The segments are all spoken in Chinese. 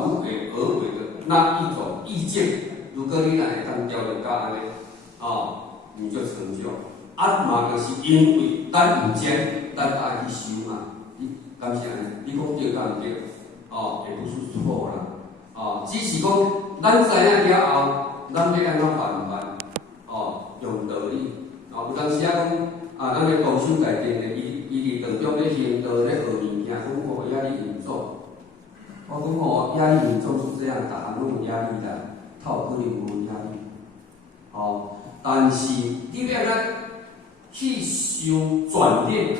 无为而为的那一种意见，如果你若会当调得到安尼，你就成就。嘛就是因为咱有钱，咱爱去修嘛。敢是安尼？你讲对敢唔对？也不是错啦。只是讲咱知影了后，咱要安怎办？用道理。有当时啊讲咱咧高手内底咧，伊伫当中咧行道咧学物件，讲压力严重。我讲压力严重是这样，大家拢有压力啦，他有可能无压力。但是你要咱去想转变，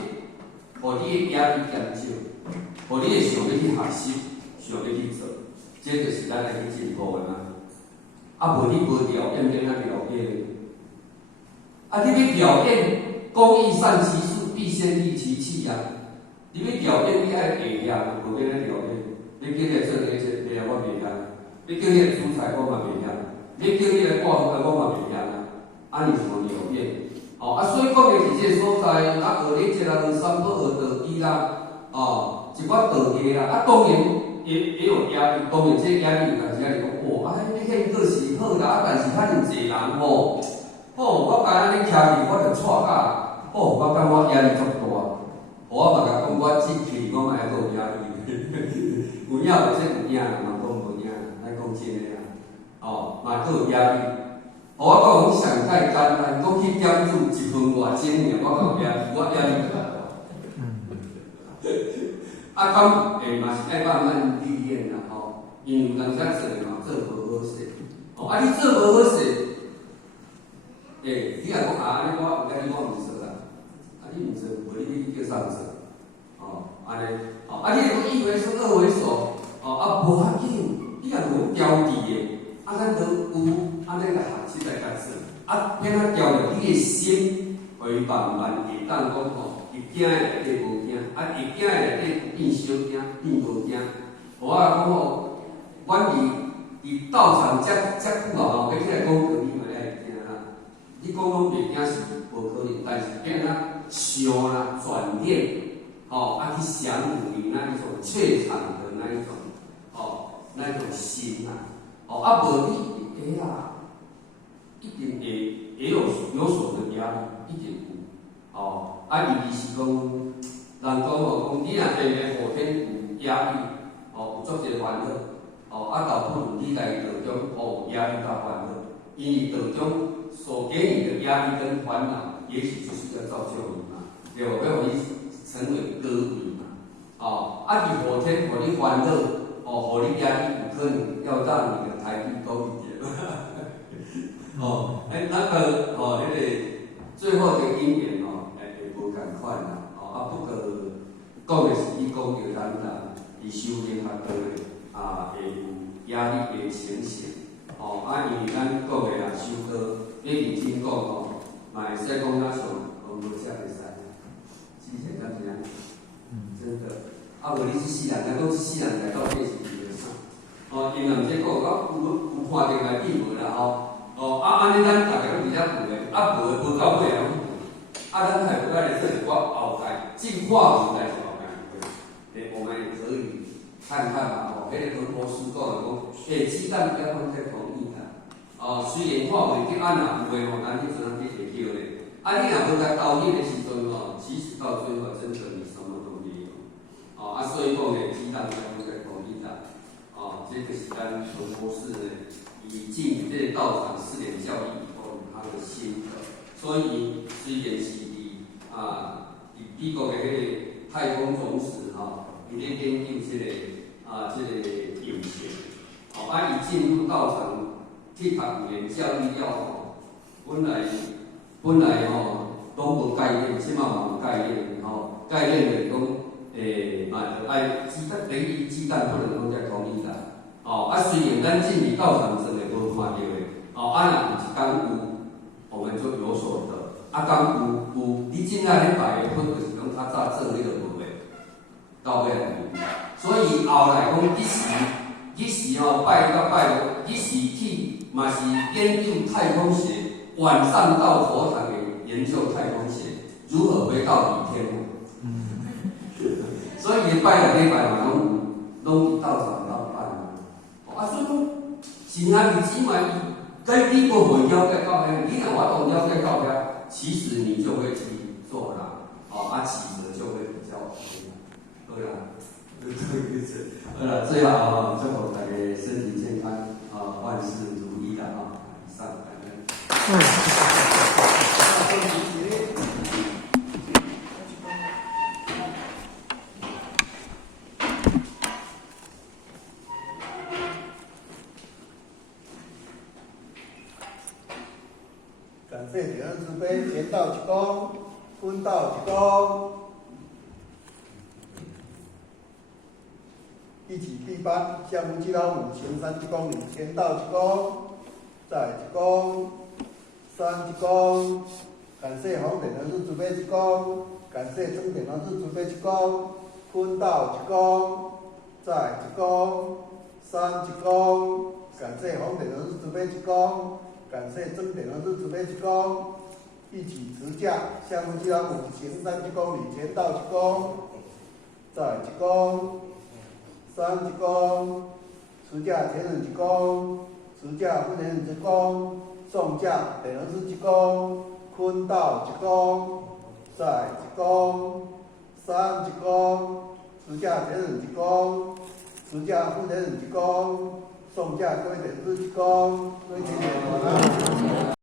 互你的压力减少，互你会想要去学习，想要去做，这就是咱来去进步的嘛。无你无条件变哪条件？你要条件，公益善其事，必先利其器啊。你要条件，你爱会晓，无变哪条件？你叫你做这个，我袂晓；你叫你煮菜，我嘛袂晓；你叫你来挂我嘛袂晓啦。你什么条件？所以讲的是这个所在，学理节啦，三宝学道义啦，一寡道义啦。当然也有压力，当然这压力有当时是讲，你迄个是好啦，但是遐尔济人我干安尼徛去，我就错甲，我感觉压力足大。我嘛甲讲，我进去我嘛会有压力。有影无这有影，嘛讲无影，来讲真诶啦。嘛佫有压力。我讲上太简单，讲去点子1分外钟尔，我有压力，我压力大。嘛是爱慢慢历练啦因为有当时做嘛做无好势。你做无好势。你若讲安尼我有压力，我毋做啦。你毋做，无你叫啥做？安尼。你若讲一为所，二为所，无要紧，你若有标记的，咱都有安尼个学习来甲做。变仔调着你的心，会慢慢会当讲会惊的内底无惊，会惊的内底变小惊，变无惊。我讲阮伫道场遮久要起来讲道理嘛，会惊啦。你讲拢袂惊是无可能，但是变仔想啦、转念，去想你那一种怯场的那一种，那一种心呐，无你一定也有所的压力，一定有。尤其是讲，人讲你若变个后天有压力，有足侪烦恼，倒不如你来道中有压力甲烦恼，因为道中所给你的压力跟烦恼，也许就是要造就你嘛，对不？要你成为歌迷嘛。你后天互你烦恼，互你压力，有可能要让你的台币高一点。最后的因缘也无共款啦，不过讲的是伊讲着咱伫修炼学道的会有压力的情形，因为咱讲的啦，修道要认真讲嘛会使讲哪像无遮会使，是不是敢是安尼？真的，无你一世人，咱讲一世人来到底是为了啥？因为毋是讲有看到来闭门啦安尼咱大家都比较有诶，无诶无到尾啊，咱还不来这里我后台进化时代是后台，我们也可以看看嘛，迄个文博士讲的讲，鸡蛋不要放在同一坛，虽然看袂见按哪有诶咱迄阵去会叫咧，你若无甲导引的时阵其实到最后真的你什么都没有，所以讲咧，鸡蛋不要放在同一坛，这个是咱文博士呢。以进这个道场4年教育以后，他的心得，所以虽然是美国的迄个太空总司伊咧研究这个有钱，伊进入道场去读5年教育了后，本来拢无概念，起码嘛有概念，概念就是讲嘛爱鸡蛋，等于鸡蛋不能放在同一篮。虽然咱进入道场真的无看到的，若有一天有，我们就有所得。当有，你真正咧摆的，或就是讲较早做迄个无诶，到尾来无。所以后来讲，几时拜到拜五，几时去嘛是研究太空学，晚上到佛堂里研究太空学，如何回到倚天。所以拜2礼拜嘛，拢道场到办。是啊，你起码跟你不会了解到遐，你若我都了解到遐，其实你就会去做啦，起责就会比较 OK 啦。对啦，好了，最好祝福大家身体健康万事如意啦以上感恩。感谢点恩慈悲，前道一公，分道一公。一起闭班，项目基老母行3公里，前道一公，再一公，3公。感谢红点恩师慈悲一公，感谢真点恩师慈悲一公，分道一公，再一公，3公。感谢红点恩师慈悲一公。感谢真点恩师慈悲一公，一起持驾，项目基老母行3公里，前道一公，再一公，3公，持驾前人一公，持驾不前人一公，送驾点恩师一公，坤道一公，再一公，3公，持驾前人一公，持驾不前人一公，送驾各位点恩师一公，各位请点完了。